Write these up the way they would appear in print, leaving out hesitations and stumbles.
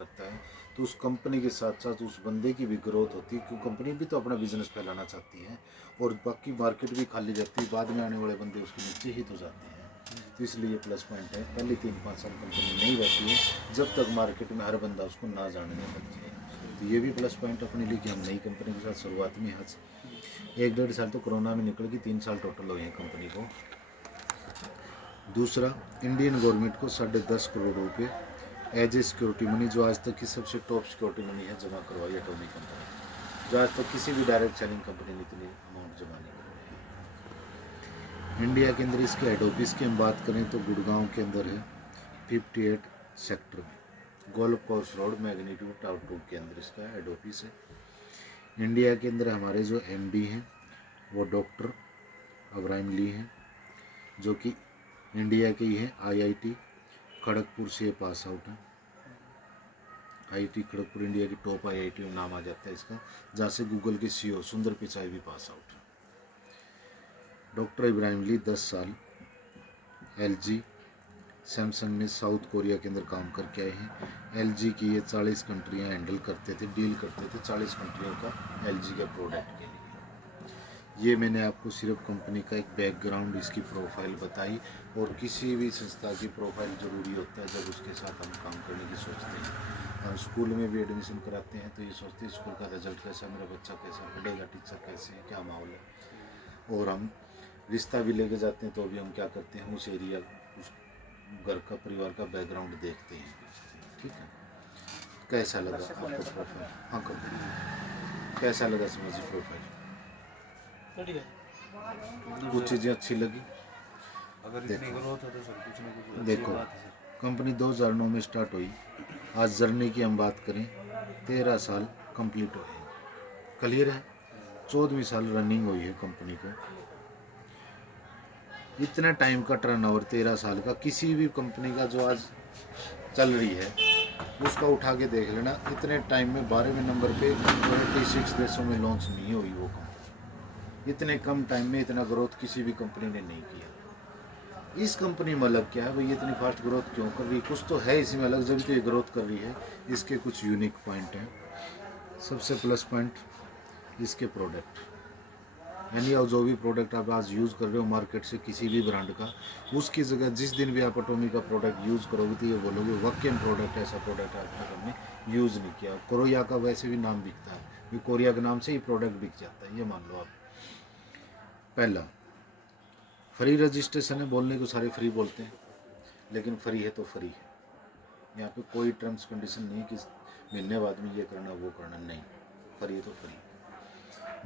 करता है तो उस कंपनी के साथ साथ उस बंदे की भी ग्रोथ होती है, क्योंकि कंपनी भी तो अपना बिजनेस फैलाना चाहती है और बाकी मार्केट भी खाली रहती है, बाद में आने वाले बंदे उसके नीचे ही तो जाते हैं। तो इसलिए ये प्लस पॉइंट है। पहले 3-5 साल कंपनी नहीं रहती है जब तक मार्केट में हर बंदा उसको ना जानने लग जाए। तो ये भी प्लस पॉइंट अपने लिए कि हम नई कंपनी के साथ शुरुआत में आज 1-1.5 साल तो कोरोना में निकल गई, 3 साल टोटल हुए हैं कंपनी को। दूसरा, इंडियन गवर्नमेंट को 10.5 करोड़ रुपये एज ए सिक्योरिटी मनी, जो आज तक की सबसे टॉप सिक्योरिटी मनी है, जमा करवाई एटॉमिक कंपनी, जो आज तक किसी भी डायरेक्ट सेलिंग कंपनी ने इतनी अमाउंट जमा नहीं करवाई। इंडिया के अंदर इसके हेड ऑफिस की हम बात करें तो गुड़गांव के अंदर है, 58 सेक्टर में, golf course road, magnitude tower 2 के अंदर इसका हेड ऑफिस है। इंडिया के अंदर हमारे जो MD हैं वो डॉक्टर अब्राहिम ली हैं, जो कि इंडिया के ही हैं, IIT खड़गपुर से पास आउट है। IIT खड़गपुर इंडिया की टॉप IIT में नाम आ जाता है इसका, जहाँ से गूगल के CEO सुंदर पिचाई भी पास आउट है। डॉक्टर इब्राहिम ली 10 साल LG सैमसंग में साउथ कोरिया के अंदर काम करके आए हैं। LG की ये 40 कंट्रियाँ हैंडल करते थे, डील करते थे 40 कंट्रियों का LG के प्रोडक्ट के लिए। ये मैंने आपको सिर्फ कंपनी का एक बैकग्राउंड, इसकी प्रोफाइल बताई, और किसी भी संस्था की प्रोफाइल ज़रूरी होता है जब उसके साथ हम काम करने की सोचते हैं। हम स्कूल में भी एडमिशन कराते हैं तो ये सोचते हैं स्कूल का रिजल्ट कैसा, मेरा बच्चा कैसा पढ़ेगा, टीचर कैसे है, क्या माहौल है। और हम रिश्ता भी लेके जाते हैं तो भी हम क्या करते हैं, उस एरिया, उस घर का, परिवार का बैकग्राउंड देखते हैं। ठीक है, कैसा लगा आपको प्रोफाइल? हाँ, कंपनी कैसा लगा समझिए प्रोफाइल? कुछ चीज़ें अच्छी लगी? अगर इतनी ग्रोथ हो तो सर कुछ ना कुछ अच्छी देखो, बात है सर। कंपनी 2009 में स्टार्ट हुई, आज जर्नी की हम बात करें 13 साल कंप्लीट हुए हैं, क्लियर है। 14वीं साल रनिंग हुई है कंपनी को। इतना टाइम का टर्नओवर 13 साल का किसी भी कंपनी का जो आज चल रही है उसका उठा के देख लेना, इतने टाइम में 12वें नंबर पे 26 देशों में लॉन्च नहीं हुई वो कंपनी। इतने कम टाइम में इतना ग्रोथ किसी भी कंपनी ने नहीं किया। इस कंपनी में अलग क्या है भाई, इतनी फास्ट ग्रोथ क्यों कर रही है? कुछ तो है इसमें अलग, जब तो ये ग्रोथ कर रही है। इसके कुछ यूनिक पॉइंट हैं। सबसे प्लस पॉइंट इसके प्रोडक्ट, यानी और जो भी प्रोडक्ट आप आज यूज़ कर रहे हो मार्केट से किसी भी ब्रांड का, उसकी जगह जिस दिन भी आप एटॉमिक का प्रोडक्ट यूज़ करोगे तो ये बोलोगे वाकई में प्रोडक्ट, ऐसा प्रोडक्ट आज तक हमने यूज़ नहीं किया। कोरिया का वैसे भी नाम बिकता है, ये कोरिया के नाम से ही प्रोडक्ट बिक जाता है, ये मान लो आप। पहला, फ्री रजिस्ट्रेशन है, बोलने को सारे फ्री बोलते हैं लेकिन फ्री है तो फ्री है। यहाँ पे कोई टर्म्स कंडीशन नहीं कि मिलने बाद में ये करना वो करना, नहीं, फ्री है तो फ्री।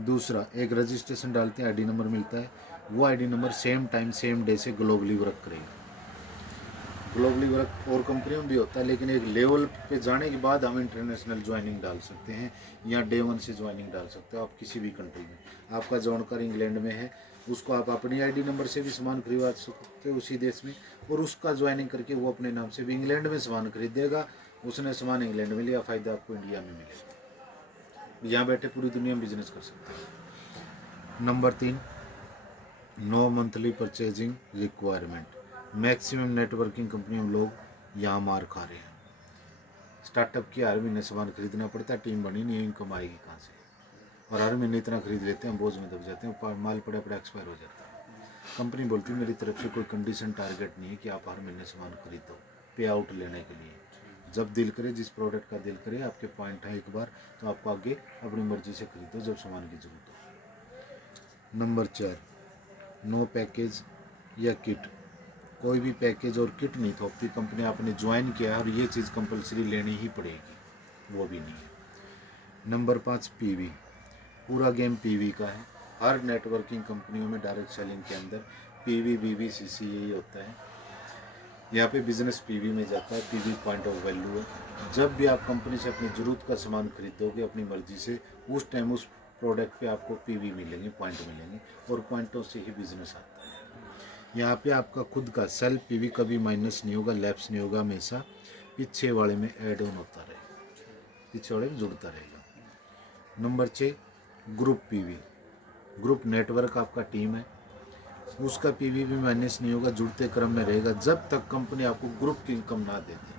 दूसरा, एक रजिस्ट्रेशन डालते हैं, ID नंबर मिलता है, वो ID number same time same day से ग्लोबली वर्क करेगा। ग्लोबली वर्क और कंपनियों में भी होता है, लेकिन एक लेवल पे जाने के बाद हम इंटरनेशनल ज्वाइनिंग डाल सकते हैं या डे 1 से ज्वाइनिंग डाल सकते हो आप किसी भी कंट्री में। आपका जानकार इंग्लैंड में है, उसको आप अपनी ID नंबर से भी सामान खरीदवा सकते हो उसी देश में, और उसका ज्वाइनिंग करके वो अपने नाम से भी इंग्लैंड में सामान खरीदेगा। उसने सामान इंग्लैंड में लिया, फ़ायदा आपको इंडिया में मिलेगा। यहाँ बैठे पूरी दुनिया में बिजनेस कर सकते हैं। Number 3, no monthly purchasing requirement. Maximum networking कंपनियों में लोग यहाँ मार खा रहे हैं। स्टार्टअप की हर महीने सामान खरीदना पड़ता है, टीम बनी नहीं है, इनकम आएगी कहाँ से? और हर महीने इतना खरीद लेते हैं, बोझ में दब जाते हैं, माल पड़ा पड़ा एक्सपायर हो जाता है। कंपनी बोलती है मेरी तरफ से कोई कंडीशन टारगेट नहीं है कि आप हर महीने सामान खरीदो पे आउट लेने के लिए। जब दिल करे, जिस प्रोडक्ट का दिल करे, आपके पॉइंट है एक बार तो आपको आगे अपनी मर्जी से खरीदो जब सामान की जरूरत हो। नंबर 4, नो पैकेज या किट। कोई भी पैकेज और किट नहीं थोपती कंपनी। आपने ज्वाइन किया और ये चीज़ कंपलसरी लेनी ही पड़ेगी, वो भी नहीं है। Number 5, PV। पूरा गेम PV का है। हर नेटवर्किंग कंपनियों में डायरेक्ट सेलिंग के अंदर PV BV CC यही होता है। यहाँ पे बिजनेस PV में जाता है, PV पॉइंट ऑफ वैल्यू है। जब भी आप कंपनी से अपनी ज़रूरत का सामान खरीदोगे अपनी मर्जी से, उस टाइम उस प्रोडक्ट पे आपको PV मिलेंगे, पॉइंट मिलेंगे, और पॉइंटों से ही बिजनेस आता है। यहाँ पे आपका खुद का सेल्फ PV कभी माइनस नहीं होगा, लैप्स नहीं होगा, हमेशा पीछे वाले में ऐड ऑन होता रहेगा, पीछे वाले में जुड़ता रहेगा। Number 6, group PV। Group network आपका टीम है, उसका PV भी माइनस नहीं होगा, जुड़ते क्रम में रहेगा जब तक कंपनी आपको ग्रुप की इनकम ना दे दे।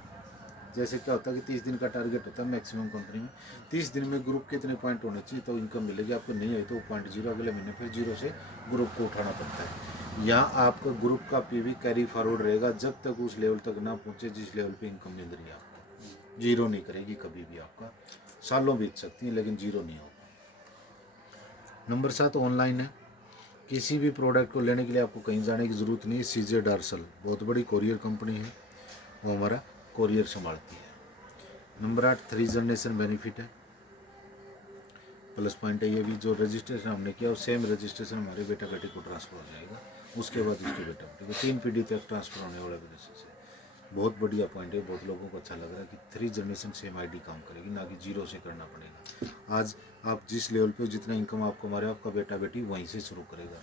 जैसे क्या होता है कि 30 दिन का टारगेट होता है मैक्सिमम कंपनी में, 30 दिन में ग्रुप के इतने पॉइंट होने चाहिए तो इनकम मिलेगी। आपको नहीं है तो 0.0 अगले महीने फिर 0 से ग्रुप को उठाना पड़ता है। यहाँ आपका ग्रुप का पीवी कैरी फॉरवर्ड रहेगा जब तक उस लेवल तक ना पहुँचे जिस लेवल पे इनकम मिल रही है आपको। जीरो नहीं करेगी कभी भी, आपका सालों बीत सकती है लेकिन जीरो नहीं होगा। नंबर 7 ऑनलाइन है। किसी भी प्रोडक्ट को लेने के लिए आपको कहीं जाने की ज़रूरत नहीं है। सीजे डार्सल बहुत बड़ी कोरियर कंपनी है, वो हमारा कोरियर संभालती है। नंबर 8 3 जनरेशन बेनिफिट है। प्लस पॉइंट है ये भी, जो रजिस्ट्रेशन हमने किया और सेम रजिस्ट्रेशन हमारे बेटा बेटी को ट्रांसफ़र हो जाएगा, उसके बाद उसके बेटा बेटी को 3 पीढ़ी तक ट्रांसफ़र होने वाला वजह से बहुत बढ़िया पॉइंट है। बहुत लोगों को अच्छा लग रहा है कि 3 जनरेशन सेम आईडी काम करेगी, ना कि 0 से करना पड़ेगा। आज आप जिस लेवल पे जितना इनकम आपको हमारे आपका बेटा बेटी वहीं से शुरू करेगा।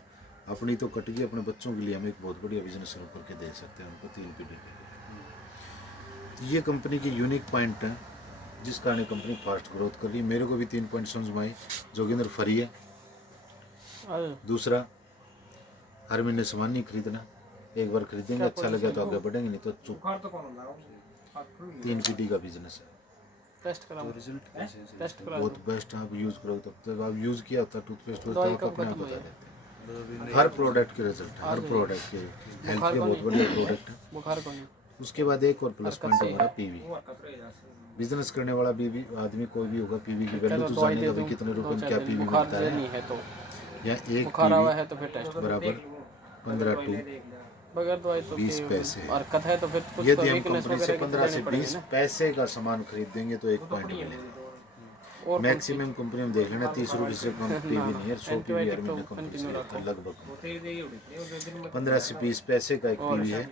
अपनी तो कटेगी, अपने बच्चों के लिए हम एक बहुत बढ़िया बिजनेस शुरू करके दे सकते हैं उनको 3 पीढ़ी के लिए। ये कंपनी की यूनिक पॉइंट है जिस कारण कंपनी फास्ट ग्रोथ कर रही है। मेरे को भी 3 पॉइंट समझ में आए। जोगिंदर फ्री है, दूसरा हर महीने सामान नहीं खरीदना, एक बार खरीदेंगे अच्छा लगे तो आगे बढ़ेंगे, नहीं तो चुप। 3 पीढ़ी का बिजनेस है। टेस्ट करा, तो रिजल्ट कैसे है? टेस्ट करा बहुत बेस्ट है। आप यूज़ करो तब तक आप यूज़ किया होता टूथपेस्ट तो दवाई आप कब अपने आप खत्म बता हुई? देते हैं। मतलब अभी हर प्रोडक्ट के रिजल्ट है, हर प्रोडक्ट के हेल्थ के बहुत बढ़िया प्रोडक्ट है। बुखार को नहीं। उसके बाद एक और प्लस पॉइंट हमारा पीवी। बिजनेस करने वाला बीवी आदमी कोई भी होगा, पीवी की वैल्यू तो दवाई जानेगा दे भाई दूं, कितने रुपए में 2-4 क्या दिन पीवी बुखार मिलता नहीं है। है तो या एक बुखार आवा पीवी है तो फिर टेस्ट बराबर 15 टू बगैर दवाई तो 20 की पैसे। हरकत है तो फिर कुछ तो यदि हम वीकनेस कंपनी से वगैरह की 15 से देनी पड़ेगी 20 ना। पैसे का सामान खरीद देंगे तो एक पॉइंट मिलेगा। और मैक्सिमम कंपनी में देख लेना 30 रुपये से कम पीवी नहीं है, 100 पीवी हर महीने तो कंपनी से कंटिन्यू रहता है रखो। लगभग। 15 से 20 पैसे का एक पीवी है।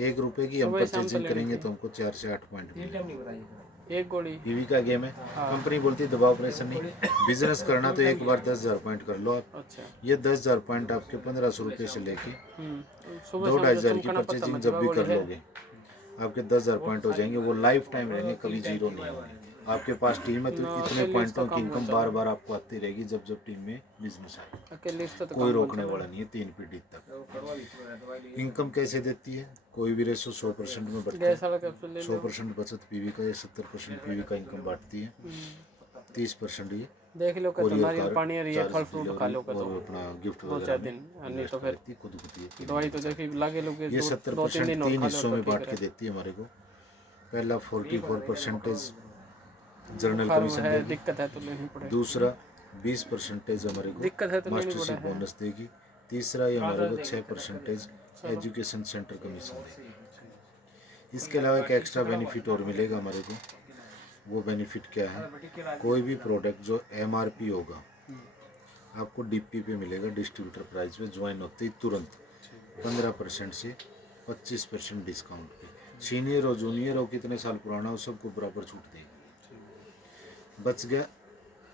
1 रुपये की हम सुबह शाम परचेजिंग तो करेंगे लेनी तो हमको 4 से 8 पॉइंट मिलेंगे। एक गोली पीवी का गेम है। कंपनी बोलती है दबाव ऑपरेशन नहीं, बिजनेस करना तो एक बार 10,000 पॉइंट कर लो आप। अच्छा। ये 10,000 पॉइंट आपके 1500 रुपये से लेके सुबह 2-2,500 तुम की खाना पत्ता परचेजिंग मत जब भी गोली कर है। लोगे आपके 10,000 पॉइंट हो जाएंगे। वो लाइफ टाइम रहेंगे, कभी जीरो नहीं होंगे। आपके पास टीम है तो ना, इतने अकेले पॉइंटों उसका की काम इनकम होता बार है। बार आपको आती रहेगी जब जब टीम में बिजनेस आए। अकेले इससे तो कोई काम रोकने बनता वाला नहीं है 3 पीढ़ी तक। इनकम कैसे देती है? कोई भी रेशो 100% में है। बढ़ता गैस है। वाला कैप्सूल ले लो। 100% बचत पीवी का या 70% पीवी का इनकम बांटती है। 30% ये देख लो कि तो कोरियर नारियल कार पानी और ये चार्ज फल फ्रूट खा लो डिलीवरी तो और अपना गिफ्ट 2-4 वगैरह दिन, में नहीं तो इन्वेस्ट फिर करती खुद होती है। दवाई तो देखी लागे लोग ये 2-3 दिन 70% और 3 खा लो हिस्सों तो में ठीक बांट के रहे। देती है हमारे को। पहला 44% जर्नल बुखार कमीशन है, देगी। दिक्कत है तो लेनी पड़ेगी। दूसरा 20% हमारे को दिक्कत है तो लेनी मास्टरशिप पड़े है। बोनस देगी। तीसरा ये हमारे को 6% एजुकेशन सेंटर कमीशन देगी। इसके अलावा एक एक्स्ट्रा बेनिफिट और मिलेगा हमारे को। वो बेनिफिट क्या है? कोई भी प्रोडक्ट जो MRP होगा आपको DP पे मिलेगा, डिस्ट्रीब्यूटर प्राइस पे ज्वाइन होते ही तुरंत 15% से 25% डिस्काउंट पे। सीनियर हो जूनियर हो कितने साल पुराना हो सबको बराबर छूट देगी। बच गया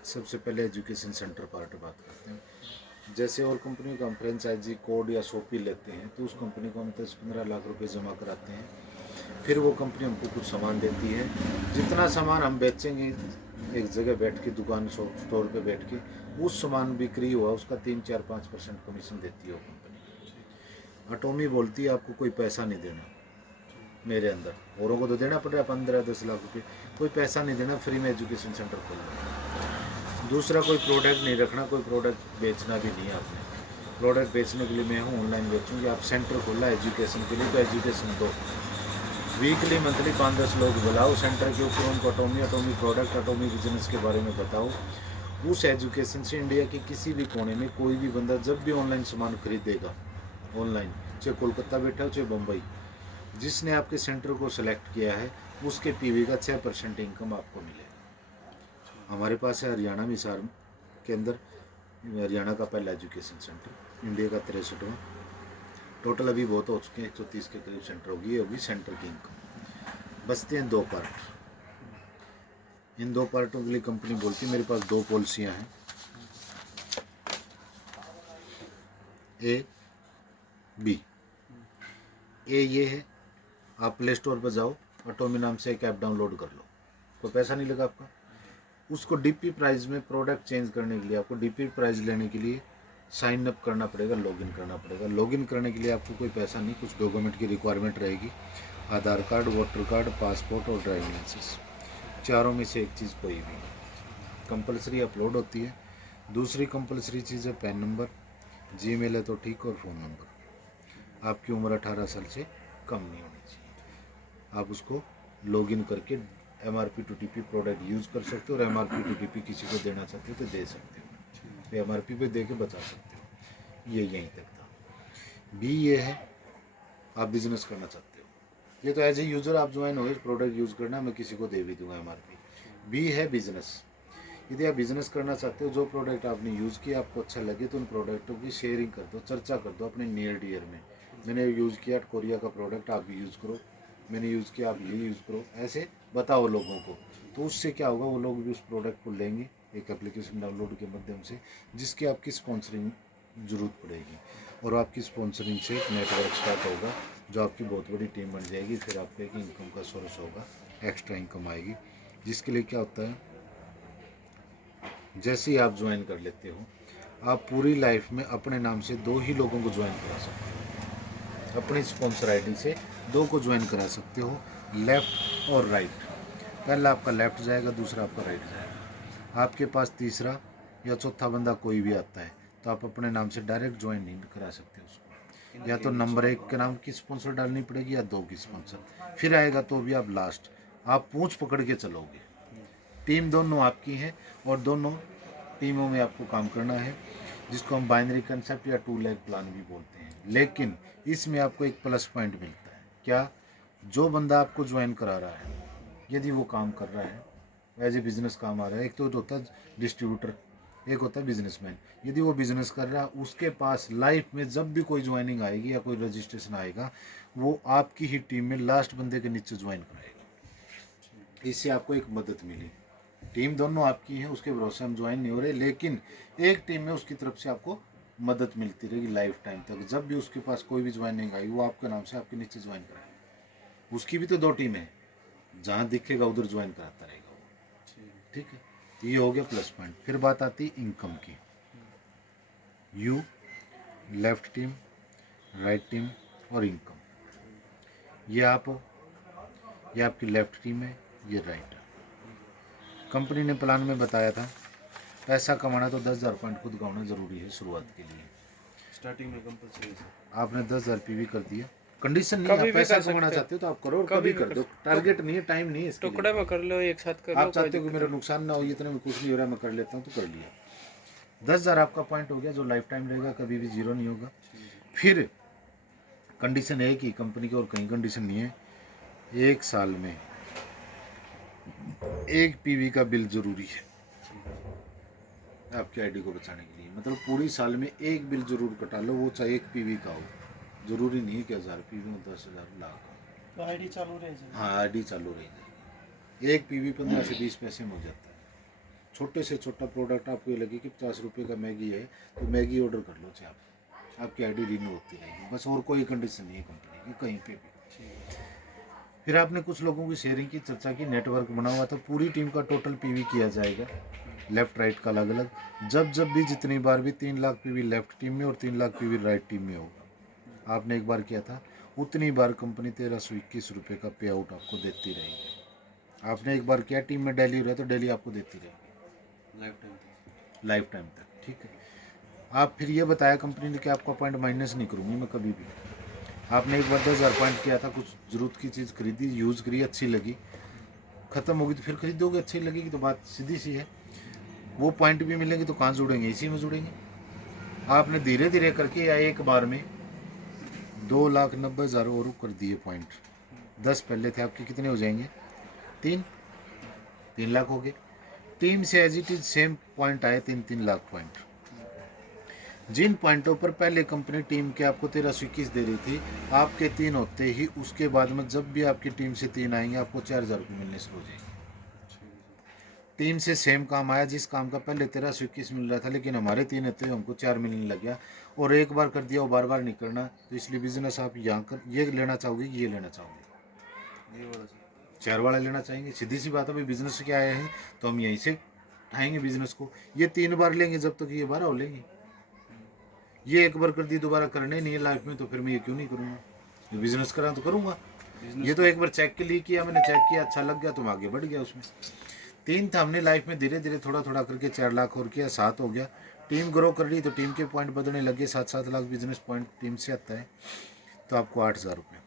सबसे पहले एजुकेशन सेंटर पार्ट बात करते हैं। जैसे और कंपनी का हम फ्रेंचाइजी कोड या सोपी लेते हैं तो उस कंपनी को हम 10-15 लाख रुपए जमा कराते हैं। फिर वो कंपनी हमको कुछ सामान देती है। जितना सामान हम बेचेंगे एक जगह बैठ के दुकान स्टोर पे बैठ के उस सामान बिक्री हुआ उसका 3-4-5% कमीशन देती है वो कंपनी। अटोमी बोलती है आपको कोई पैसा नहीं देना मेरे अंदर, औरों को तो देना पड़ रहा है 15-10 लाख रुपये, कोई पैसा नहीं देना, फ्री में एजुकेशन सेंटर खोलना। दूसरा कोई प्रोडक्ट नहीं रखना, कोई प्रोडक्ट बेचना भी नहीं है आपने। प्रोडक्ट बेचने के लिए मैं हूँ ऑनलाइन बेचूँगी। आप सेंटर खोला एजुकेशन के लिए तो एजुकेशन दो। वीकली मंथली 5-10 लोग बुलाओ सेंटर के ऊपर, उनको अटोमी प्रोडक्ट अटोमी बिजनेस के बारे में बताओ। उस एजुकेशन से इंडिया के किसी भी कोने में कोई भी बंदा जब भी ऑनलाइन सामान खरीदेगा, ऑनलाइन चाहे कोलकाता बैठा हो चाहे बम्बई, जिसने आपके सेंटर को सिलेक्ट किया है उसके पीवी का 6% इनकम आपको मिलेगा। हमारे पास है हरियाणा में हिसार के अंदर, हरियाणा का पहला एजुकेशन सेंटर, इंडिया का 63वां। टोटल अभी बहुत हो चुके हैं, 130 के करीब सेंटर होगी। ये होगी सेंटर की इनकम। बचते हैं 2 पार्ट। इन 2 पार्टों के लिए कंपनी बोलती है मेरे पास 2 पॉलिसियाँ हैं। A, B। ए ये है, आप प्ले स्टोर पर जाओ, अटोमी नाम से एक ऐप डाउनलोड कर लो, कोई पैसा नहीं लगा आपका। उसको DP प्राइस में प्रोडक्ट चेंज करने के लिए आपको DP प्राइस लेने के लिए साइन अप करना पड़ेगा, लॉगिन करना पड़ेगा। लॉगिन करने के लिए आपको कोई पैसा नहीं, कुछ डॉक्यूमेंट की रिक्वायरमेंट रहेगी। आधार कार्ड, वोटर कार्ड, पासपोर्ट और ड्राइविंग लाइसेंस, चारों में से एक चीज़ कोई भी कंपलसरी अपलोड होती है। दूसरी कंपलसरी चीज़ है पैन नंबर, जीमेल है तो ठीक, और फ़ोन नंबर। आपकी उम्र 18 साल से कम नहीं होनी चाहिए। आप उसको लॉगिन करके MRP to TP product use कर सकते हो, और MRP to TP किसी को देना चाहते हो तो दे सकते हो, तो MRP पे दे के बचा सकते हो। ये यहीं तक था। बी ये है, आप बिजनेस करना चाहते हो, ये तो एज ए यूज़र आप ज्वाइन हो, प्रोडक्ट यूज़ करना, मैं किसी को दे भी दूंगा MRP। बी है बिजनेस। यदि आप बिजनेस करना चाहते हो, जो प्रोडक्ट आपने यूज़ किया आपको अच्छा लगे तो उन प्रोडक्टों की शेयरिंग कर दो, चर्चा कर दो अपने नियर डियर में। मैंने यूज़ किया कोरिया का प्रोडक्ट, आप भी यूज़ करो, मैंने यूज़ किया आप ये यूज़ करो, ऐसे बताओ लोगों को। तो उससे क्या होगा, वो लोग भी उस प्रोडक्ट को लेंगे एक एप्लीकेशन डाउनलोड के माध्यम से, जिसकी आपकी स्पॉन्सरिंग ज़रूरत पड़ेगी, और आपकी स्पॉन्सरिंग से एक नेटवर्क स्टार्ट होगा, जो आपकी बहुत बड़ी टीम बन जाएगी। फिर आपका एक इनकम का सोर्स होगा, एक्स्ट्रा इनकम आएगी, जिसके लिए क्या होता है, जैसे ही आप ज्वाइन कर लेते हो, आप पूरी लाइफ में अपने नाम से 2 ही लोगों को ज्वाइन करा सकते हो। अपनी स्पॉन्सर आईडी से 2 को ज्वाइन करा सकते हो, लेफ़्ट और राइट। पहला आपका लेफ़्ट जाएगा, दूसरा आपका राइट जाएगा। आपके पास तीसरा या चौथा बंदा कोई भी आता है तो आप अपने नाम से डायरेक्ट ज्वाइन नहीं करा सकते उसको, या तो नंबर 1 के नाम की स्पॉन्सर डालनी पड़ेगी या 2 की स्पॉन्सर, फिर आएगा तो भी आप लास्ट। आप पूंछ पकड़ के चलोगे। टीम दोनों आपकी है, और दोनों टीमों में आपको काम करना है, जिसको हम बाइनरी कंसेप्ट या 2 लेग प्लान भी बोलते हैं। लेकिन इसमें आपको एक प्लस पॉइंट मिलता है, क्या, जो बंदा आपको ज्वाइन करा रहा है, यदि वो काम कर रहा है एज ए बिजनेस काम आ रहा है, एक तो होता है डिस्ट्रीब्यूटर, एक होता है बिजनेसमैन। यदि वो बिजनेस कर रहा है, उसके पास लाइफ में जब भी कोई ज्वाइनिंग आएगी या कोई रजिस्ट्रेशन आएगा, वो आपकी ही टीम में लास्ट बंदे के नीचे ज्वाइन कराएगा। इससे आपको एक मदद मिली। टीम दोनों आपकी है, उसके भरोसे हम ज्वाइन नहीं हो रहे, लेकिन एक टीम में उसकी तरफ से आपको मदद मिलती रहेगी लाइफ टाइम तक। जब भी उसके पास कोई भी ज्वाइनिंग आई, वो आपके नाम से आपके नीचे ज्वाइन कराएगा। उसकी भी तो 2 टीम है, जहाँ दिखेगा उधर ज्वाइन कराता रहेगा वो। ठीक है, ये हो गया प्लस पॉइंट। फिर बात आती है इनकम की। You, left team, right team और इनकम। ये आप हो, ये आपकी लेफ्ट टीम है, ये राइट है। कंपनी ने प्लान में बताया था, पैसा कमाना तो 10,000 पॉइंट खुद का होना ज़रूरी है शुरुआत के लिए। स्टार्टिंग में कंपलसरी है। आपने 10,000 PV कर दिया, कंडीशन नहीं है, आप पैसा कमाना चाहते हो तो आप करो, और कभी कर दो, टारगेट नहीं है, टाइम नहीं है इसके लिए। टुकड़े में कर लो, एक साथ कर लो। आप चाहते हो कि मेरा नुकसान ना हो, इतने में कुछ नहीं हो रहा, मैं कर लेता हूँ, तो कर लिया। 10,000 आपका पॉइंट हो गया, जो लाइफ टाइम रहेगा, कभी भी जीरो नहीं होगा। फिर कंडीशन है कि कंपनी की और कहीं कंडीशन नहीं है, 1 साल में 1 PV का बिल जरूरी है आपकी आईडी को बचाने के लिए। मतलब पूरी साल में 1 बिल जरूर कटा लो, वो चाहे 1 PV का हो। जरूरी नहीं है कि 1000 PV में 10,000 लाख तो आईडी चालू रह जाएगी। हाँ, आईडी चालू रह जाएगी। 1 PV 15 से 20 पैसे में हो जाता है। छोटे से छोटा प्रोडक्ट आपको ये लगे कि 50 रुपये का मैगी है, तो मैगी ऑर्डर कर लो चाहे आप, आपकी आईडी रिन्यू होती रहेगी, बस। और कोई कंडीशन नहीं है कंपनी की कहीं पे भी। फिर आपने कुछ लोगों की शेयरिंग की चर्चा की, नेटवर्क बना हुआ था, पूरी टीम का टोटल PV किया जाएगा, लेफ्ट राइट का अलग अलग। जब भी जितनी बार भी 3 लाख PV लेफ्ट टीम में और 3 लाख PV राइट टीम में होगा, आपने एक बार किया था, उतनी बार कंपनी 1321 रुपये का पे आउट आपको देती रहेगी। आपने एक बार किया, टीम में डेली हो रहा है तो डेली आपको देती रहेगी लाइफ टाइम तक। ठीक है, आप फिर ये बताया कंपनी ने कि आपका पॉइंट माइनस नहीं करूँगी मैं कभी भी। आपने एक बार 10,000 पॉइंट किया था, कुछ ज़रूरत की चीज़ खरीदी, यूज़ करी, अच्छी लगी, ख़त्म होगी तो फिर खरीदोगे, अच्छी लगेगी तो बात सीधी सी है। वो पॉइंट भी मिलेंगे तो कहाँ जुड़ेंगे, इसी में जुड़ेंगे। आपने धीरे धीरे करके या एक बार में 2,90,000 और कर दिए पॉइंट। 10 पहले थे आपके, कितने हो जाएंगे, 3 लाख हो गए। टीम से as it is same point आए, 3 लाख पॉइंट। जिन पॉइंटों पर पहले कंपनी टीम के आपको 1321 दे रही थी, आपके 3 होते ही उसके बाद में जब भी आपकी टीम से 3 आएंगे, आपको 4,000 रुपये मिलने शुरू हो जाएंगे। टीम से सेम काम आया, जिस काम का पहले 1321 मिल रहा था, लेकिन हमारे 3 होते हुए हमको 4 मिलने लग गया, और एक बार कर दिया वो बार बार नहीं करना। तो इसलिए बिजनेस आप यहाँ कर ये लेना चाहोगे कि ये लेना चाहोगे, ये वाला 4 वाला लेना चाहेंगे। सीधी सी बात है भाई, बिजनेस के आए हैं तो हम यहीं से उठाएंगे बिजनेस को। ये 3 बार लेंगे जब तक ये 12 हो लेंगे। ये एक बार कर दी, दोबारा करने नहीं है लाइफ में, तो फिर मैं ये क्यों नहीं करूँगा। बिजनेस करा तो करूँगा। ये तो एक बार चेक के लिए किया मैंने, चेक किया अच्छा लग गया तो मैं आगे बढ़ गया उसमें। 3 था, हमने लाइफ में धीरे धीरे थोड़ा थोड़ा करके 4 लाख और किया, 7 हो गया। टीम ग्रो कर रही तो टीम के पॉइंट बढ़ने लगे, 7-7 लाख बिजनेस पॉइंट टीम से आता है तो आपको 8,000 रुपये।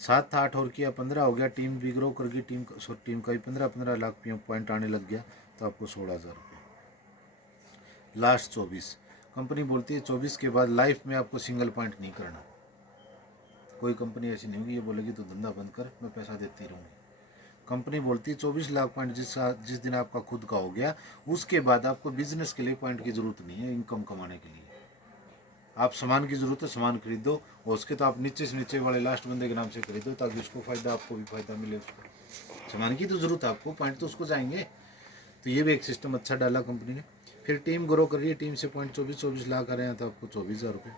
7 था, 8 और किया, 15 हो गया। टीम भी ग्रो कर गई, टीम का भी 15 लाख पॉइंट आने लग गया तो आपको 16,000 रुपये। लास्ट 24 कंपनी बोलती है 24 के बाद लाइफ में आपको सिंगल पॉइंट नहीं करना। कोई कंपनी ऐसी नहीं होगी ये बोलेगी तो धंधा बंद कर, मैं पैसा देती रहूँगी। कंपनी बोलती है 24 लाख पॉइंट जिस दिन आपका खुद का हो गया उसके बाद आपको बिजनेस के लिए पॉइंट की ज़रूरत नहीं है। इनकम कमाने के लिए आप सामान की ज़रूरत है, सामान खरीदो, और उसके तो आप नीचे से नीचे वाले लास्ट बंदे के नाम से खरीदो ताकि उसको फ़ायदा, आपको भी फ़ायदा मिले। उसको सामान की तो ज़रूरत है, आपको पॉइंट तो उसको जाएंगे। तो ये भी एक सिस्टम अच्छा डाला कंपनी ने। फिर टीम ग्रो कर रही है, टीम से पॉइंट 24 लाख आ रहे हैं तो आपको 24,000 रुपये।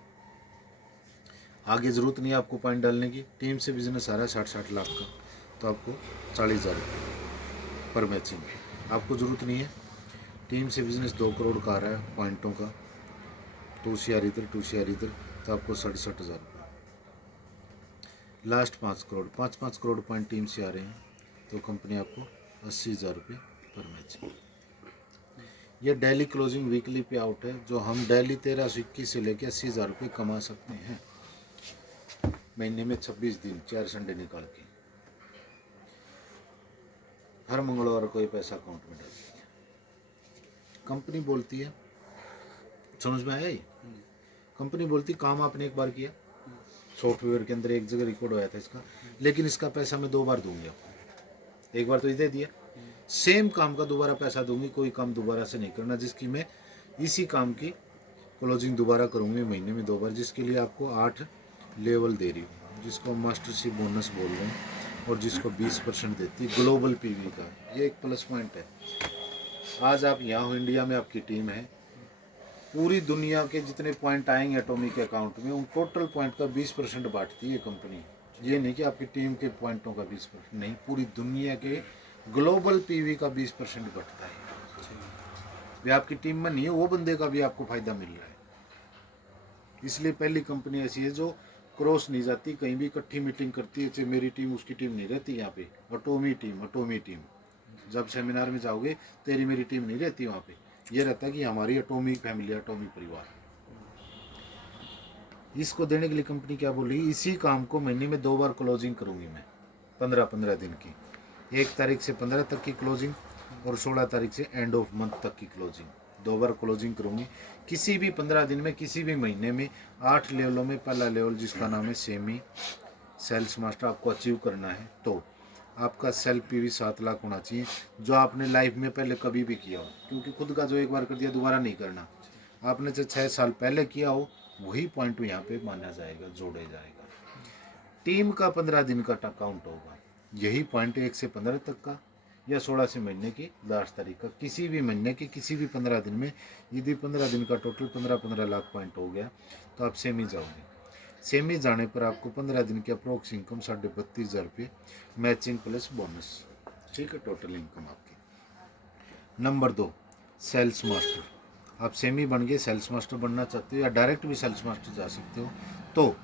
आगे ज़रूरत नहीं है आपको पॉइंट डालने की। टीम से बिजनेस आ रहा है 60 लाख का तो आपको 40,000 रुपये पर मैचिंग। आपको ज़रूरत नहीं है। टीम से बिजनेस 2 करोड़ का आ रहा है पॉइंटों का, 2 CR इधर 2 CR इधर तो आपको 67,000 रुपये। Last 5 crore, 5-5 crore point team से आ रहे हैं तो कंपनी आपको 80,000 रुपये पर मैचिंग। ये डेली क्लोजिंग वीकली पे आउट है जो हम डेली 1321 से लेकर 80,000 रुपये कमा सकते हैं महीने में 26 दिन 4 संडे निकाल के। हर मंगलवार को ये पैसा अकाउंट में डाल दिया। कंपनी बोलती है, समझ में आया ये? कंपनी बोलती काम आपने एक बार किया, सॉफ्टवेयर के अंदर एक जगह रिकॉर्ड होया था इसका, लेकिन इसका पैसा मैं 2 बार दूंगी आपको। एक बार तो इधर दिया, सेम काम का दोबारा पैसा दूंगी, कोई काम दोबारा से नहीं करना, जिसकी मैं इसी काम की क्लोजिंग दोबारा करूंगी महीने में 2 बार, जिसके लिए आपको 8 लेवल दे रही हूँ, जिसको मास्टरशिप बोनस बोल रहे हैं, और जिसको 20% देती है ग्लोबल PV का। ये एक प्लस पॉइंट है। आज आप यहाँ हो, इंडिया में आपकी टीम है, पूरी दुनिया के जितने पॉइंट आएंगे एटॉमिक के अकाउंट में उन टोटल पॉइंट का 20% बांटती है कंपनी। ये नहीं कि आपकी टीम के पॉइंटों का 20%, नहीं, पूरी दुनिया के ग्लोबल PV का 20% बढ़ता है। वे आपकी टीम में नहीं है, वो बंदे का भी आपको फायदा मिल रहा है। इसलिए पहली कंपनी ऐसी है जो क्रॉस नहीं जाती, कहीं भी इकट्ठी मीटिंग करती है, चाहे मेरी टीम उसकी टीम नहीं रहती यहाँ पे। अटोमी टीम जब सेमिनार में जाओगे तेरी मेरी टीम नहीं रहती वहाँ पे, ये रहता है कि हमारी अटोमिक फैमिली, अटोमिक परिवार। इसको देने के लिए कंपनी क्या बोल रही है, इसी काम को महीने में 2 बार क्लोजिंग करूँगी मैं, 15-15 दिन की। 1 तारीख से 15 तक की क्लोजिंग और 16 तारीख से एंड ऑफ मंथ तक की क्लोजिंग। 2 बार क्लोजिंग करूँगी किसी भी 15 दिन में, किसी भी महीने में। 8 लेवलों में पहला लेवल जिसका नाम है सेमी सेल्स मास्टर आपको अचीव करना है तो आपका सेल्फ PV 7 लाख होना चाहिए, जो आपने लाइफ में पहले कभी भी किया हो। क्योंकि खुद का जो एक बार कर दिया दोबारा नहीं करना। आपने जो 6 साल पहले किया हो वही पॉइंट यहाँ पे माना जाएगा, जोड़े जाएगा। टीम का 15 दिन का काउंट होगा, यही पॉइंट 1 से 15 तक का या 16 से महीने की लास्ट तारीख का, किसी भी महीने के किसी भी 15 दिन में। यदि 15 दिन का टोटल 15-15 लाख पॉइंट हो गया तो आप सेमी जाओगे। सेमी जाने पर आपको 15 दिन की अप्रोक्स इनकम 32,500 रुपये मैचिंग प्लस बोनस, ठीक है, टोटल इनकम आपकी। Number 2 sales master. आप सेमी बन गए, सेल्स मास्टर बनना चाहते हो या डायरेक्ट भी सेल्स मास्टर जा सकते हो, तो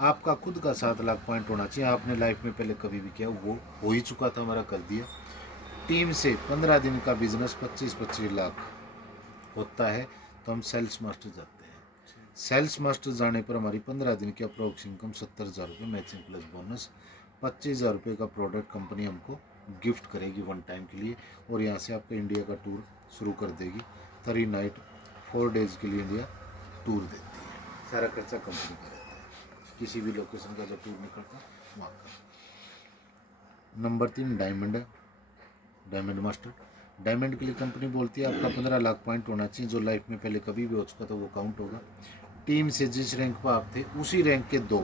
आपका खुद का 7 लाख पॉइंट होना चाहिए। आपने लाइफ में पहले कभी भी किया, वो हो ही चुका था, हमारा कर दिया। टीम से 15 दिन का बिजनेस 25-25 लाख होता है तो हम सेल्स मास्टर जाते हैं। सेल्स मास्टर जाने पर हमारी 15 दिन की अप्रोक्स इनकम 70,000 रुपये मैचिंग प्लस बोनस। 25,000 रुपये का प्रोडक्ट कंपनी हमको गिफ्ट करेगी 1 टाइम के लिए, और यहाँ से आपका इंडिया का टूर शुरू कर देगी। 3 नाइट 4 डेज़ के लिए इंडिया टूर देती है, सारा खर्चा कंपनी का रहता है। किसी भी लोकेशन का जो टूर निकलता है वहाँ का। नंबर 3 डायमंड है, डायमंड मास्टर। डायमंड के लिए कंपनी बोलती है आपका 15 लाख पॉइंट होना चाहिए, जो लाइफ में पहले कभी भी हो चुका था वो काउंट होगा। टीम से जिस रैंक पर आप थे उसी रैंक के 2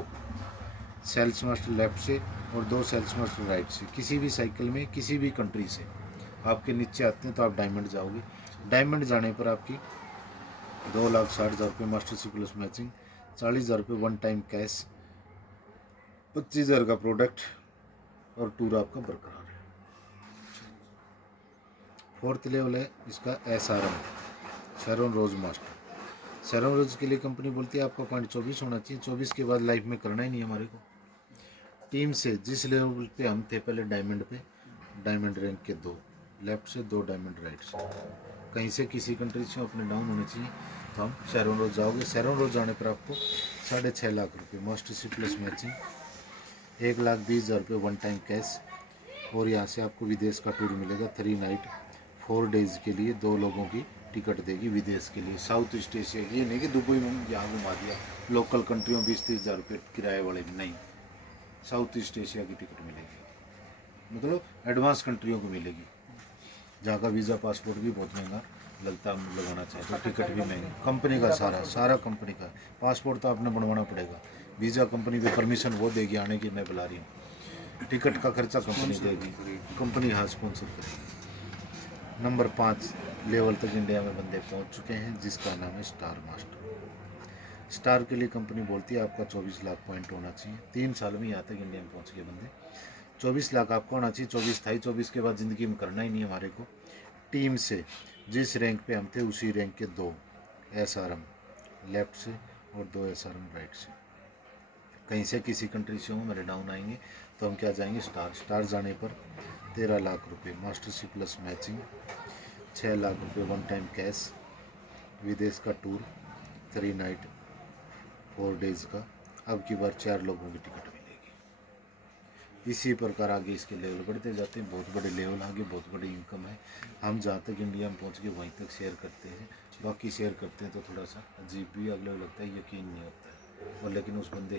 सेल्स मास्टर लेफ्ट से और 2 सेल्स मास्टर राइट से, किसी भी साइकिल में किसी भी कंट्री से आपके नीचे आते हैं तो आप डायमंड जाओगे। डायमंड जाने पर आपकी 2,60,000 रुपये मास्टरशिप प्लस मैचिंग, 40,000 रुपये 1 टाइम कैश, 25,000 का प्रोडक्ट और टूर आपका बरकरार है। 4th लेवल है इसका SRM, शेरोन रोज मास्टर। शेरोन रोज के लिए कंपनी बोलती है आपका पॉइंट 24 होना चाहिए। 24 के बाद लाइफ में करना ही नहीं हमारे को। टीम से जिस लेवल पे हम थे पहले डायमंड पे, डायमंड रैंक के 2 लेफ्ट से, 2 डायमंड राइट से। कहीं से किसी कंट्री से अपने डाउन होने चाहिए तो हम शेरोन रोड जाओगे। शेरोन रोड जाने पर आपको 6.5 लाख रुपये मास्टरशिप प्लस मैचिंग, 1,20,000 रुपये वन टाइम कैश, और यहाँ से आपको विदेश का टूर मिलेगा 3 नाइट 4 डेज के लिए। 2 लोगों की टिकट देगी विदेश के लिए, साउथ ईस्ट एशिया की। ये नहीं कि दुबई में यहाँ घुमा दिया, लोकल कंट्रियों 20-30 हज़ार रुपये किराए वाले नहीं, साउथ ईस्ट एशिया की टिकट मिलेगी, मतलब एडवांस कंट्रियों को मिलेगी, जहाँ का वीज़ा पासपोर्ट भी बहुत महंगा लगता है, लगाना चाहिए तो टिकट भी महंगी। कंपनी का सारा कंपनी का। पासपोर्ट तो आपने बनवाना पड़ेगा, वीज़ा कंपनी पे परमिशन वो देगी आने की, मैं बुला रही हूँ। टिकट का खर्चा कंपनी देगी, कंपनी हाँ स्पॉन्सर करेगी। नंबर 5 लेवल तक इंडिया में बंदे पहुँच चुके हैं, जिसका नाम है स्टार मास्टर। स्टार के लिए कंपनी बोलती है आपका 24 लाख पॉइंट होना चाहिए। 3 साल में यहाँ तक इंडिया में पहुँच गए बंदे। 24 लाख आपका होना चाहिए। 24 था ही, 24 के बाद ज़िंदगी में करना ही नहीं हमारे को। टीम से जिस रैंक पे हम थे उसी रैंक के 2 SRM लेफ्ट से और 2 SRM राइट से। कहीं से किसी कंट्री से हो, मेरे डाउन आएंगे तो हम क्या जाएंगे स्टार। स्टार जाने पर 13 लाख रुपये मास्टरशिप प्लस मैचिंग, 6 लाख रुपये वन टाइम कैश, विदेश का टूर 3 नाइट 4 डेज का। अब की बार 4 लोगों की टिकट मिलेगी। इसी प्रकार आगे इसके लेवल बढ़ते जाते हैं, बहुत बड़े लेवल आगे, बहुत बड़ी इनकम है। हम जहाँ तक इंडिया में पहुँच गए वहीं तक शेयर करते हैं, बाकी शेयर करते हैं तो थोड़ा सा अजीब भी अगले लगता है, यकीन नहीं होता है, और लेकिन उस बंदे